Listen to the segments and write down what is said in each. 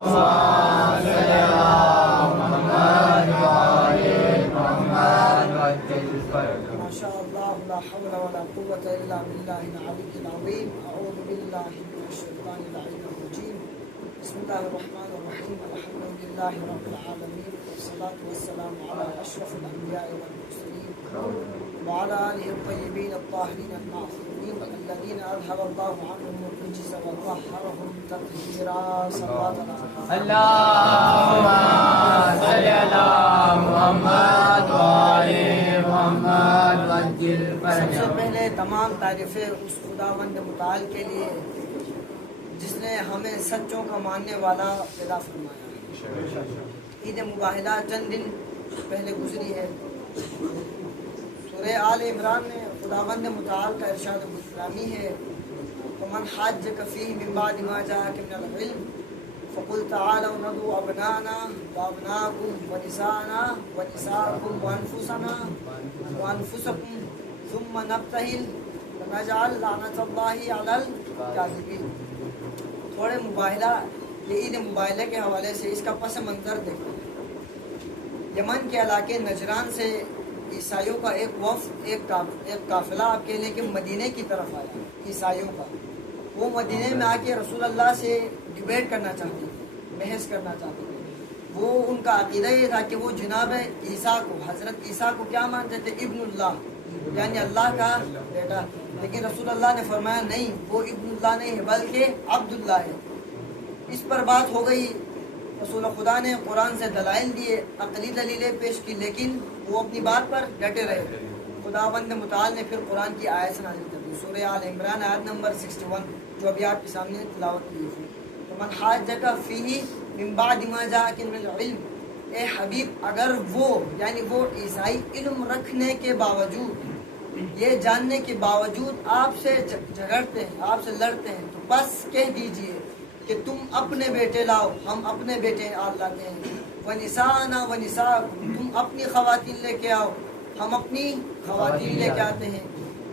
ماشاء اللہ لا حول ولا قوة الا باللہ العلی العظیم. اعوذ باللہ من الشیطان اللعین الرجیم. بسم اللہ الرحمن الرحیم. الحمد للہ رب العالمین والصلاة والسلام علی اشرف الانبیاء والمرسلین وعلی آلہ الطیبین الطاہرین المعصومین الذین اذهب اللہ عنهم الرجس وطہرهم تطہیرا. صلوات اللهم صل على محمد وآل محمد وعجل سب سے فرجہ. پہلے تمام تعریفیں اس خداوند متعال کے لیے جس نے ہمیں سچوں کا ماننے والا پیدا فرمایا. عید مباہلہ چند دن پہلے گزری ہے. سورہ آل عمران میں خداوند متعال کا ارشاد گرامی ہے ومن حاجک فیہ من بعد ما جاءک من العلم فقل تعالوا ندعو ابناءنا وابناءکم ونساءنا ونساءکم وانفسکم ثم نبتہل ونجعل لعنت اللہ علی الکاذبین. تھوڑے مباہلہ یہ عید مباہلے کے حوالے سے اس کا پس منظر دیکھیں. یمن کے علاقے نجران سے عیسائیوں کا ایک وفد ایک قافلہ آپ کہہ لیں کہ مدینے کی طرف آیا. عیسائیوں کا وہ مدینے میں آ کے رسول اللہ سے ڈبیٹ کرنا چاہتے تھے, بحث کرنا چاہتے تھے. وہ ان کا عقیدہ یہ تھا کہ وہ جناب عیسیٰ کو, حضرت عیسیٰ کو کیا مانتے تھے؟ ابن اللہ, یعنی اللہ کا بیٹا. لیکن رسول اللہ نے فرمایا نہیں, وہ ابن اللہ نہیں ہے بلکہ عبداللہ ہے. اس پر بات ہو گئی. رسول خدا نے قرآن سے دلائل دیے, عقلی دلیلیں پیش کی, لیکن وہ اپنی بات پر ڈٹے رہے. خداوند متعال نے پھر قرآن کی آیت نازل کر دی, سورہ آل عمران آیت نمبر 61 جو ابھی آپ کے سامنے تلاوت کی ہے. ومن حاجک فیہ من بعد ما جاءک من العلم, اے حبیب اگر وہ یعنی وہ عیسائی علم رکھنے کے باوجود, یہ جاننے کے باوجود آپ سے جھگڑتے ہیں, آپ سے لڑتے ہیں, تو بس کہہ دیجئے کہ تم اپنے بیٹے لاؤ, ہم اپنے بیٹے لاتے ہیں. وَنِسَاءَنَا وَنِسَاءَكُمْ, تم اپنی خواتین لے کے آؤ, ہم اپنی خواتین لے کے آتے ہیں.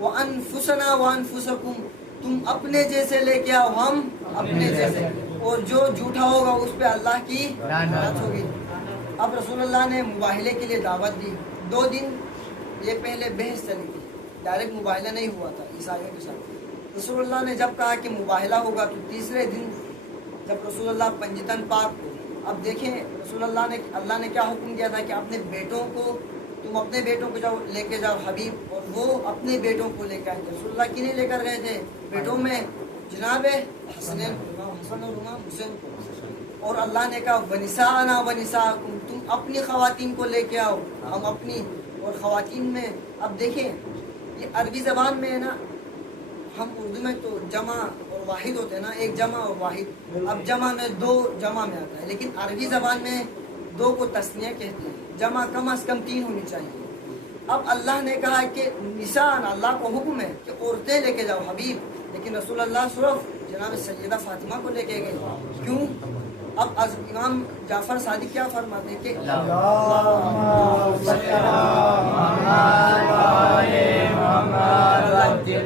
وَأَنفُسَنَا وَأَنفُسَكُمْ, تم اپنے جیسے لے کے آؤ, ہم اپنے جیسے. اور جو جھوٹا ہوگا اس پہ اللہ کی لعنت ہوگی. اب رسول اللہ نے مباہلے کے لیے دعوت دی. 2 دن یہ پہلے بحث چلی تھی, ڈائریکٹ مباہلہ نہیں ہوا تھا عیسائیوں کے ساتھ. رسول اللہ نے جب کہا کہ مباہلہ ہوگا تو تیسرے دن جب رسول اللہ پنجتن پاک کو, اب دیکھیں رسول اللہ نے کیا حکم دیا تھا کہ اپنے بیٹوں کو, تم اپنے بیٹوں کو جاؤ لے کے جاؤ حبیب, اور وہ اپنے بیٹوں کو لے کے آئے. رسول اللہ کنہیں لے کر گئے تھے؟ بیٹوں میں جناب حسنین, حسن اور امام حسین کو. اور اللہ نے کہا وَنِسَاءَنَا وَنِسَاءَكُمْ, تم اپنی خواتین کو لے کے آؤ, ہم اپنی. اور خواتین میں اب دیکھیں یہ عربی زبان میں ہے نا, ہم اردو میں تو جمع اور واحد ہوتے ہیں نا, ایک جمع اور واحد. اب جمع میں 2 جمع میں آتا ہے, لیکن عربی زبان میں 2 کو تثنیہ کہتے ہیں, جمع کم از کم 3 ہونی چاہیے. اب اللہ نے کہا کہ نساء, اللہ کو حکم ہے کہ عورتیں لے کے جاؤ حبیب, لیکن رسول اللہ صرف جناب سیدہ فاطمہ کو لے کے گئے. کیوں؟ اب امام جعفر صادق کیا فرماتے ہیں کہ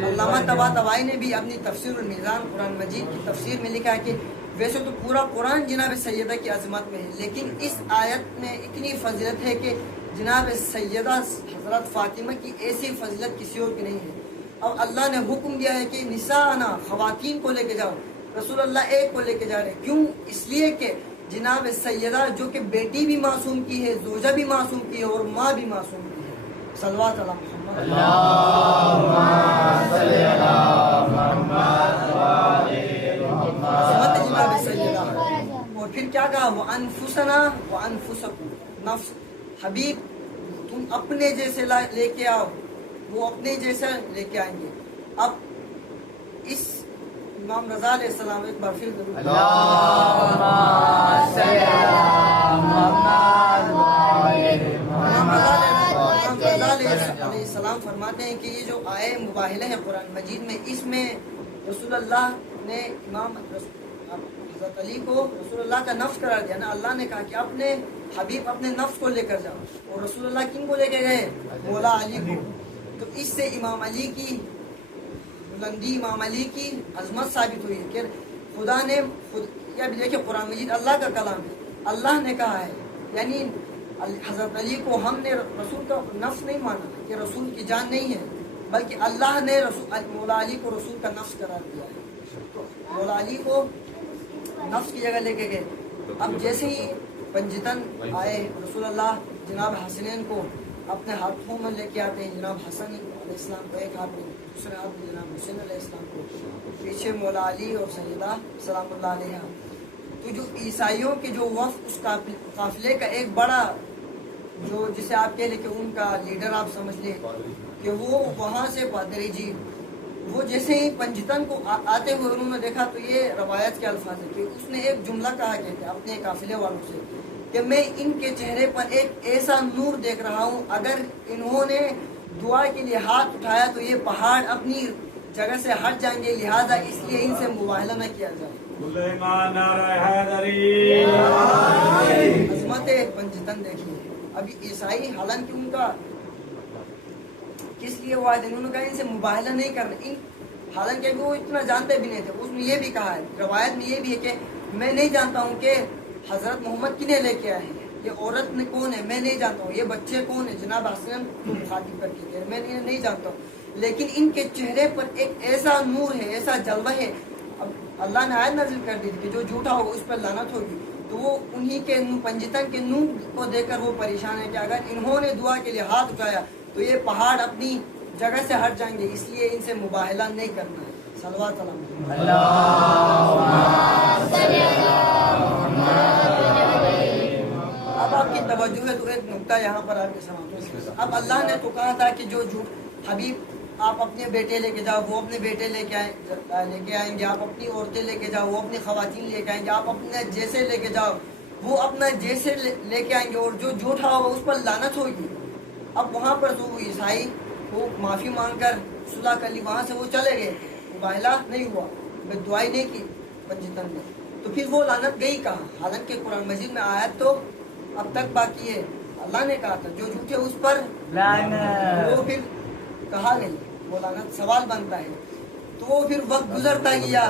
علامہ طباطبائی نے بھی اپنی تفسیر المیزان قرآن مجید کی تفسیر میں لکھا ہے کہ ویسے تو پورا قرآن جناب سیدہ کی عظمت میں ہے, لیکن اس آیت میں اتنی فضیلت ہے کہ جناب سیدہ حضرت فاطمہ کی ایسی فضیلت کسی اور کی نہیں ہے. اب اللہ نے حکم دیا ہے کہ نساءنا, خواتین کو لے کے جاؤ. رسول اللہ ایک کو لے کے جا رہے, کیوں؟ اس لیے کہ جناب سیدہ جو کہ بیٹی بھی معصوم کی ہے, زوجہ بھی معصوم کی ہے, اور ماں بھی معصوم کی ہے. صلوات علی محمد. اللهم صل على محمد وآل محمد. جناب سیدہ. اور پھر کیا کہا؟ وَأَنفُسَنَا وَأَنفُسَكُمْ, نفس حبیب تم اپنے جیسے لے کے آؤ, وہ اپنے جیسا لے کے آئیں گے. اب اس امام رضا علیہ السلام ایک بار پھر ضرور اللهم صل على محمد وآل محمد. امام رضا علیہ السلام فرماتے ہیں کہ یہ جو آئے مباہلہ ہے قرآن مجید میں, اس میں رسول اللہ نے امام حضرت علی کو رسول اللہ کا نفس قرار دیا نا. اللہ نے کہا کہ اپنے حبیب اپنے نفس کو لے کر جاؤ, اور رسول اللہ کن کو لے کے گئے؟ مولا علی کو. تو اس سے امام علی کی بلندی, امام علی کی عظمت ثابت ہوئی ہے کہ خدا نے یہ ابھی دیکھیں قرآن مجید اللہ کا کلام ہے، اللہ نے کہا ہے، یعنی حضرت علی کو ہم نے رسول کا نفس نہیں مانا کہ رسول کی جان نہیں ہے، بلکہ اللہ نے مولا علی کو رسول کا نفس قرار دیا ہے، تو مولا علی کو نفس کی جگہ لے کے گئے۔ اب جیسے ہی پنجتن آئے رسول اللہ جناب حسنین کو اپنے ہاتھوں میں لے کے آتے ہیں، جناب حسن علیہ السلام کو ایک ہاتھ میں، دوسرے ہاتھ میں جناب حسین علیہ السلام کو، پیچھے مولا علی اور سیدہ سلام اللہ علیہ۔ تو جو عیسائیوں کے جو وفد اس قافلے کا ایک بڑا جو جسے آپ کہہ لیں کہ ان کا لیڈر آپ سمجھ لیں کہ وہ وہاں سے پادری جی، وہ جیسے ہی پنجتن کو آتے ہوئے انہوں نے دیکھا تو یہ روایت کے الفاظ ہے کہ اس نے ایک جملہ کہا کہتے اپنے قافلے والوں سے کہ میں ان کے چہرے پر ایک ایسا نور دیکھ رہا ہوں، اگر انہوں نے دعا کے لیے ہاتھ اٹھایا تو یہ پہاڑ اپنی جگہ سے ہٹ جائیں گے، لہٰذا اس لیے ان سے مباہلہ نہ کیا جائے۔ عظمت پنجتن دیکھیے۔ ابھی عیسائی حالانکہ ان کا کس لیے وہ آئے تھے، انہوں نے کہا ان سے مباہلہ نہیں کرنا، حالانکہ وہ اتنا جانتے بھی نہیں تھے۔ اس میں یہ بھی کہا ہے، روایت میں یہ بھی ہے کہ میں نہیں جانتا ہوں کہ حضرت محمد کنہیں لے کے آئے ہیں، یہ عورت نے کون ہے میں نہیں جانتا ہوں، یہ بچے کون ہیں جناب حسن کو مخاطب کر کے میں نہیں جانتا ہوں، لیکن ان کے چہرے پر ایک ایسا نور ہے، ایسا جلوہ ہے۔ اب اللہ نے آیت نازل کر دی کہ جو جھوٹا ہوگا اس پر لعنت ہوگی، تو وہ انہی کے پنجتن کے نور کو دیکھ کر وہ پریشان ہے کہ اگر انہوں نے دعا کے لیے ہاتھ اٹھایا تو یہ پہاڑ اپنی جگہ سے ہٹ جائیں گے، اس لیے ان سے مباہلہ نہیں کرنا ہے۔ صلوات اب آپ کی توجہ ہے تو ایک نقطہ یہاں پر آپ کے سامنے، اب اللہ نے تو کہا تھا کہ جو حبیب آپ اپنے بیٹے لے کے جاؤ وہ اپنے بیٹے لے کے آئیں گے، آپ اپنی عورتیں لے کے جاؤ وہ اپنی خواتین لے کے آئیں گے، آپ اپنے جیسے لے کے جاؤ وہ اپنا جیسے لے کے آئیں گے، اور جو جھوٹا ہوگا اس پر لعنت ہوگی۔ اب وہاں پر جو عیسائی وہ معافی مانگ کر صلح کر لی، وہاں سے وہ چلے گئے، مباہلہ نہیں ہوا، دعائی نہیں کی پنجتن میں، تو پھر وہ لعنت گئی کہاں؟ حالانکہ قرآن مجید میں آیت تو اب تک باقی ہے، اللہ نے کہا تھا جو جھوٹے اس پر لعنت، وہ پھر کہا گئی وہ لعنت، سوال بنتا ہے۔ تو وہ پھر وقت گزرتا گیا،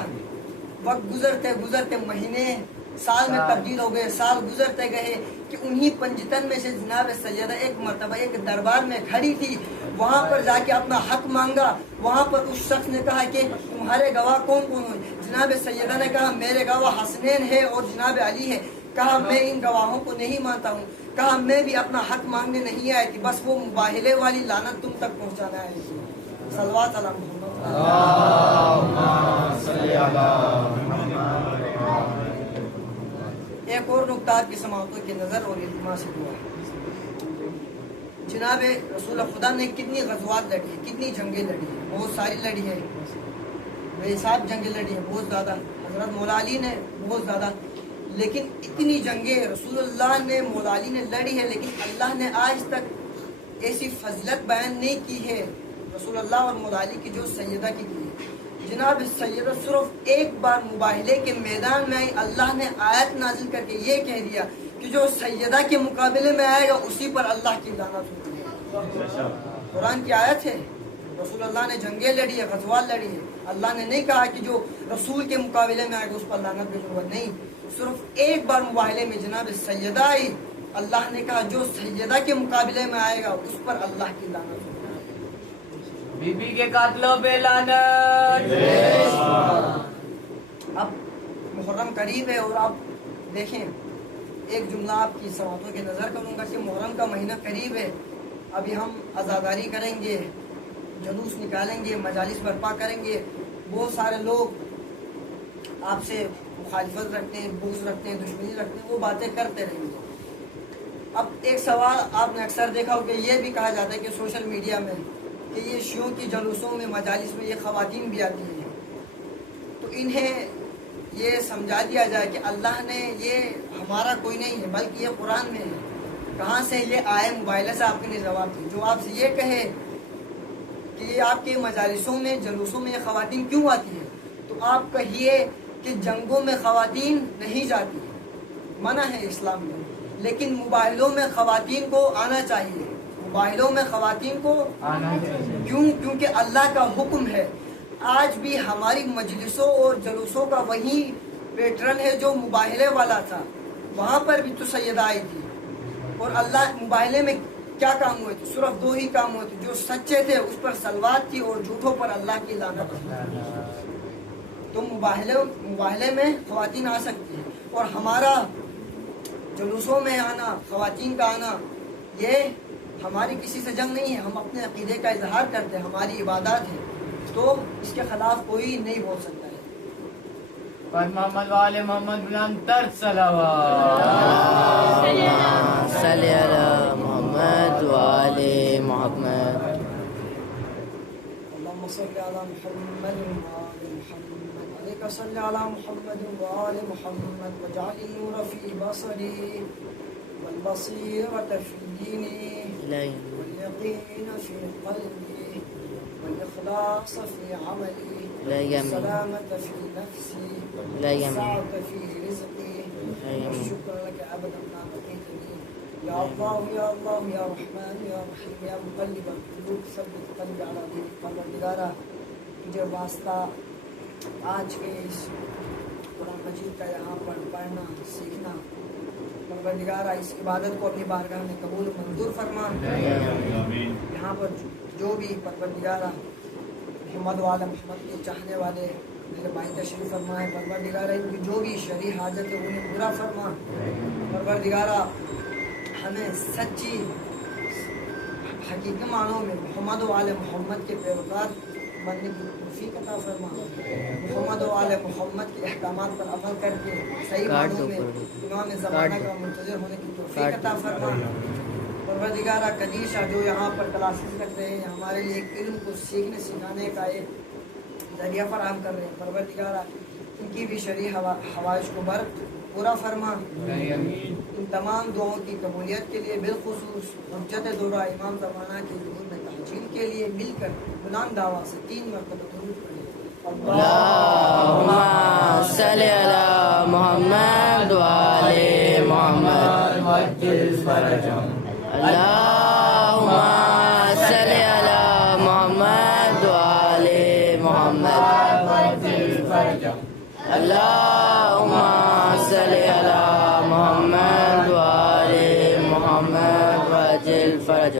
وقت گزرتے گزرتے مہینے سال میں تبدیل ہو گئے، سال گزرتے گئے کہ انہی پنجتن میں سے جناب سیدہ ایک مرتبہ ایک دربار میں کھڑی تھی، وہاں پر جا کے اپنا حق مانگا، وہاں پر اس شخص نے کہا کہ تمہارے گواہ کون کون ہیں؟ جناب سیدہ نے کہا میرے گواہ حسنین ہے اور جناب علی ہے۔ کہا میں ان گواہوں کو نہیں مانتا ہوں، کہا میں بھی اپنا حق مانگنے نہیں آیا کہ بس وہ مباہلے والی لعنت تم تک پہنچانا ہے۔ صلوات علی محمد۔ ایک اور نقطہ آپ کی سماعتوں کی نظر اور التماس سے دعا ہے، جناب رسول خدا نے کتنی غزوات لڑی ہیں، کتنی جنگیں لڑی ہیں، بہت ساری لڑی ہیں، بے حساب جنگیں لڑی ہیں، بہت زیادہ، حضرت مولا علی نے بہت زیادہ، لیکن اتنی جنگیں رسول اللہ نے مولا علی نے لڑی ہے، لیکن اللہ نے آج تک ایسی فضلت بیان نہیں کی ہے رسول اللہ اور مولا علی کی جو سیدہ کی دی ہے۔ جناب سیدہ صرف ایک بار مباہلے کے میدان میں آئی، اللہ نے آیت نازل کر کے یہ کہہ دیا کہ جو سیدہ کے مقابلے میں آئے گا اسی پر اللہ کی لعنت ہوگی۔ قرآن کی آیت ہے، رسول اللہ نے جنگیں لڑی ہے، غزوات لڑی ہے، اللہ نے نہیں کہا کہ جو رسول کے مقابلے میں آئے گا اس پر لعنت بھیجوں گا، نہیں، صرف ایک بار مباہلے میں جناب سیدہ آئی، اللہ نے کہا جو سیدہ کے مقابلے میں آئے گا اس پر اللہ کی لعنت ہوگی۔ بی بی کے قاتلوں پہ لعنت۔ اب محرم قریب ہے اور آپ دیکھیں ایک جملہ آپ کی سماعتوں کی نظر کروں گا کہ محرم کا مہینہ قریب ہے، ابھی ہم عزاداری کریں گے، جلوس نکالیں گے، مجالس برپا کریں گے، بہت سارے لوگ آپ سے مخالفت رکھتے ہیں، بغض رکھتے ہیں، دشمنی رکھتے ہیں، وہ باتیں کرتے رہیں گے۔ اب ایک سوال آپ نے اکثر دیکھا ہو کہ یہ بھی کہا جاتا ہے کہ سوشل میڈیا میں کہ یہ شیعوں کی جلوسوں میں مجالس میں یہ خواتین بھی آتی ہیں، تو انہیں یہ سمجھا دیا جائے کہ اللہ نے یہ ہمارا کوئی نہیں ہے بلکہ یہ قرآن میں ہے، کہاں سے یہ آئے؟ موبائل سے آپ نے جواب دی، جو آپ سے یہ کہے کہ یہ آپ کے مجالسوں میں جلوسوں میں یہ خواتین کیوں آتی ہیں، تو آپ کہیے کہ جنگوں میں خواتین نہیں جاتی، منع ہے اسلام میں، لیکن مباہلوں میں خواتین کو آنا چاہیے، مباہلوں میں خواتین کو آنا چاہیے، کیونکہ اللہ کا حکم ہے۔ آج بھی ہماری مجلسوں اور جلوسوں کا وہی پیٹرن ہے جو مباہلے والا تھا، وہاں پر بھی تو سیدہ آئی تھی، اور اللہ مباہلے میں کیا کام ہوئے تھے؟ صرف 2 ہی کام ہوئے تھے، جو سچے تھے اس پر سلوات تھی اور جھوٹوں پر اللہ کی لعنت تھی۔ تو مباہلے میں خواتین آ سکتی ہیں، اور ہمارا جلوسوں میں آنا، خواتین کا آنا، یہ ہماری کسی سے جنگ نہیں ہے، ہم اپنے عقیدے کا اظہار کرتے ہیں، ہماری عبادات ہے، تو اس کے خلاف کوئی نہیں بول سکتا ہے۔ پر محمد والے محمد بلندر صلوات صلی علی محمد وآل محمد۔ اللهم صل على محمد وآل محمد، عليك صل على محمد وآل محمد، واجعل النور في بصري والبصيرة في ديني واليقين في قلبي والإخلاص في عملي والسلامة في نفسي والسعة في رزقي والشكر لك أبدا ما بقيتني، يا الله يا الله يا رحمن يا رحيم يا مقلب القلوب ثبت قلبي على دينك۔ پروردگارہ تجھے واسطہ آج کے اس قرآن مجید کا یہاں پر پڑھنا سیکھنا، پروردگارہ اس عبادت کو اپنی بارگاہ میں قبول منظور فرما۔ یہاں پر جو بھی پروردگارہ محمد وعلی محمد کے چاہنے والے میرے بھائی تشریف فرمائے، پروردگارہ ان کی جو بھی شرعی حاجت ہے انہیں پورا فرما۔ پروردگارہ ہمیں سچی حقیقی معنوں میں محمد وعلی محمد کے پیروکار بننے کی توفیق عطا فرما، محمد وعلی محمد کے احکامات پر عمل کر کے صحیح معنوں میں امام زمانہ کا منتظر ہونے کی توفیق عطا فرما۔ پروردگارہ قدیشہ جو یہاں پر کلاسز رکھ رہے ہیں، ہمارے لیے ایک علم کو سیکھنے سکھانے کا ایک ذریعہ فراہم کر رہے ہیں، پروردگارہ ان کی بھی شرعی حوائج کو پورا فرما۔ ان تمام دعاؤں کی قبولیت کے لیے بالخصوص حجت دورہ امام زمانہ کے ظہور میں تحجیل کے لیے مل کر بلند آواز سے 3 مرتبہ درود پڑھیں۔ اللہم صلی علی محمد وآل محمد وجز فرجم اللہم صلی علی محمد وآل محمد وجز فرجم اللہم صلی علی